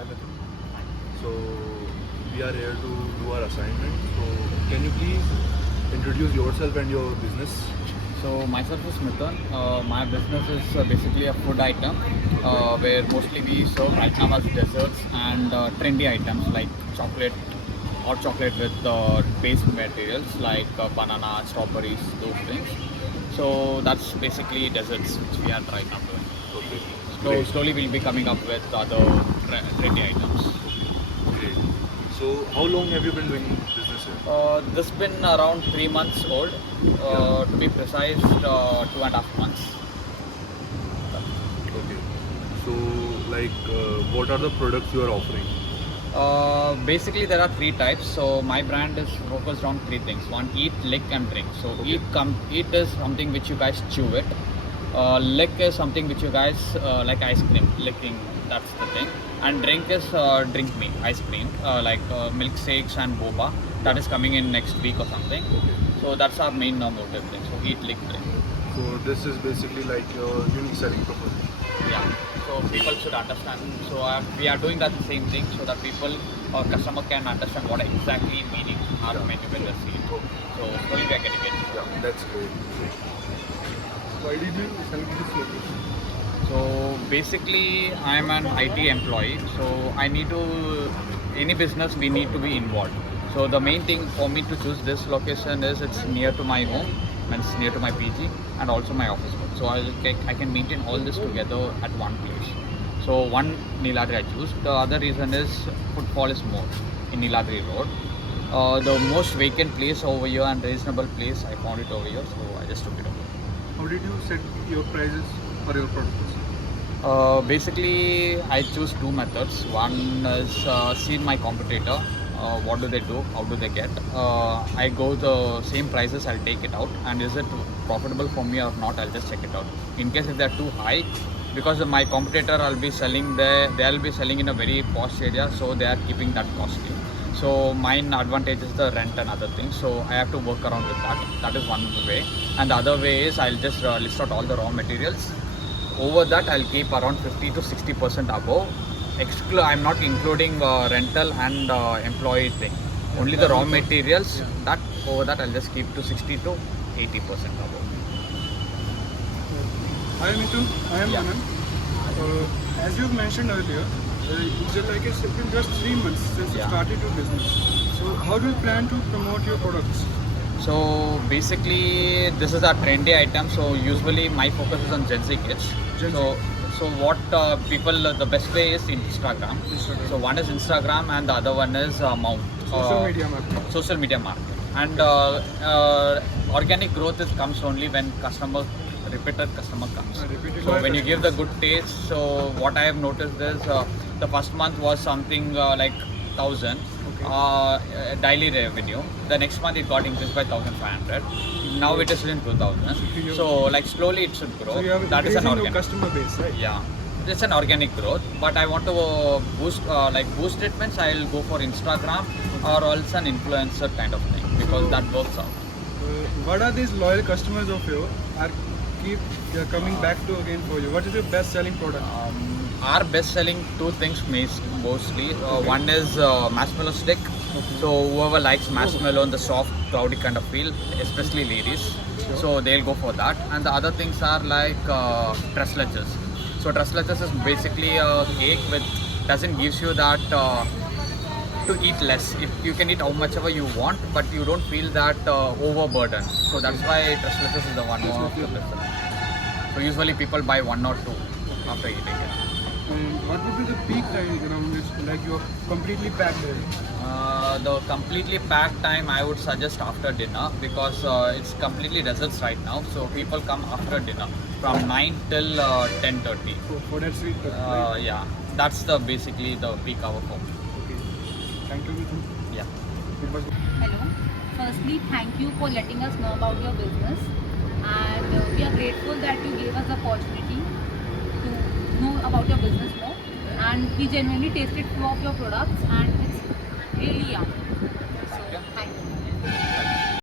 Anything. So we are here to do our assignment. So can you please introduce yourself and your business? So myself is Mithun. My business is basically a food item where mostly we serve right now as desserts and trendy items like chocolate, hot chocolate with base materials like banana, strawberries, those things. So that's basically desserts which we are right now doing. Okay. So Great. slowly we'll be coming up with other trendy items. Great. So how long have you been doing business here? This been around 3 months old. To be precise, 2.5 months. Okay. So what are the products you are offering? Basically, there are three types. So my brand is focused on three things. One, eat, lick, and drink. So Okay. eat is something which you guys chew it. Lick is something which you guys like ice cream, licking. That's the thing. And drink is drink me, ice cream, like milkshakes and boba. That is coming in next week or something. Okay. So that's our main motive thing. So eat, lick, drink. So this is basically like your unique selling proposition. Yeah. So people should understand. So we are doing that same thing so that people or customer can understand what exactly meaning our menu when they see it. So slowly we are getting it. Yeah, that's great. Why did you select this location? So basically, I'm an IT employee. So I need to any business we need to be involved. So the main thing for me to choose this location is it's near to my home, and it's near to my PG and also my office work. So I can maintain all this together at one place. So one Niladri I choose. The other reason is footfall is more in Niladri Road. The most vacant place over here and reasonable place I found it over here, so I just took it over. How did you set your prices for your products? Basically, I choose two methods. One is see my competitor, what do they do, how do they get. I go the same prices, I'll take it out, and is it profitable for me or not, I'll just check it out. In case if they're too high, because of my competitor, I'll be selling there, they'll be selling in a very posh area, so they are keeping that costly. So mine advantage is the rent and other things. So I have to work around with that. That is one way. And the other way is I'll just list out all the raw materials. Over that, I'll keep around 50 to 60% above. I'm not including rental and employee thing. Only the raw materials. That over that, I'll just keep to 60 to 80% above. Hi Mithun, I am Yeah. Anand. As you mentioned earlier, it's been just 3 months since you Yeah. started your business. So how do you plan to promote your products? So basically, this is a trendy item. So usually my focus is on Gen Z kids. Gen Z. So what people the best way is Instagram. Instagram. So one is Instagram and the other one is Mount. Social media marketing. Social media marketing. And organic growth comes only when repeated customer comes. Repeated So when you customers. give the good taste, so what I have noticed is the first month was something like 1,000 daily revenue. The next month it got increased by 1,500. Now it is in 2,000. So like slowly it should grow. So you have That is an increasing your organic. customer base, right? Yeah, it's an organic growth. But I want to boost it means I'll go for Instagram or else an influencer kind of thing because So- that works out. What are these loyal customers of yours are coming back to again for you? What is your best selling product? Our best selling two things mostly. One is marshmallow stick. So whoever likes marshmallow and the soft, cloudy kind of feel, especially ladies, so they'll go for that. And the other things are like tres leches. So tres leches is basically a cake with doesn't gives you that to eat less. You can eat how much ever you want, but you don't feel that overburden. So that's why tres leches is the one of the best seller. So usually people buy one or two after eating it. And what would be the peak time around which like you are completely packed there? The completely packed time I would suggest after dinner because it's completely desserts right now. So people come after dinner from 9 till 10:30. For that sweet right? Yeah, that's the basically the peak hour for me. Okay. Thank you, Mithun. Yeah. It was Hello. Firstly, thank you for letting us know about your business, and we are grateful that you gave us the opportunity to know about your business more. And we genuinely tasted few of your products, and it's really yum. So, thank you.